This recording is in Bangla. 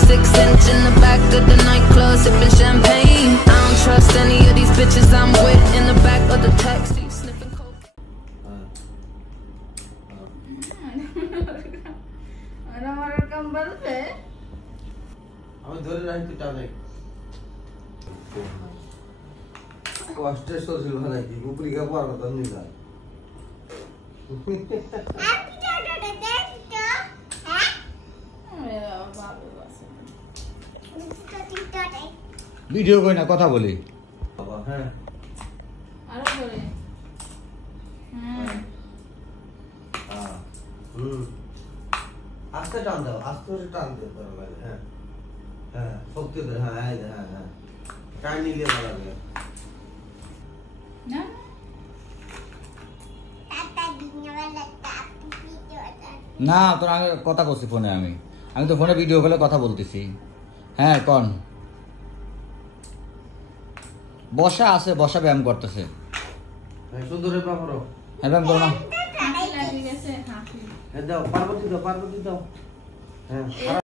6-inch in the back of the nightclub sipping champagne. I don't trust any of these bitches I'm with in the back of the taxi sniffing coke. আমার কাম বলতে আমি ধরে রাখতে টানে কষ্টে শরীর ভালো কি উপরি কা পারবো তো নি না ভিডিও কই না কথা বলি বাবা হ্যাঁ আরো করে আস্তে টান দাও আস্তে করে টান দিতে পারো লাগে হ্যাঁ হ্যাঁ শক্তি দে হ্যাঁ এই হ্যাঁ হ্যাঁ টান নিলে ভালো লাগে না না তোর আগে কথা করছি ফোনে আমি তো ফোনে ভিডিও কলে কথা বলতেছি হ্যাঁ কোন বসা আছে বসা ব্যায়াম করতেছে হ্যাঁ সুন্দরের ব্যাপারও হ্যাঁ ব্যায়াম করো না হাসি লাগি গেছে হাসি হ্যাঁ দাও পার্বতী দাও হ্যাঁ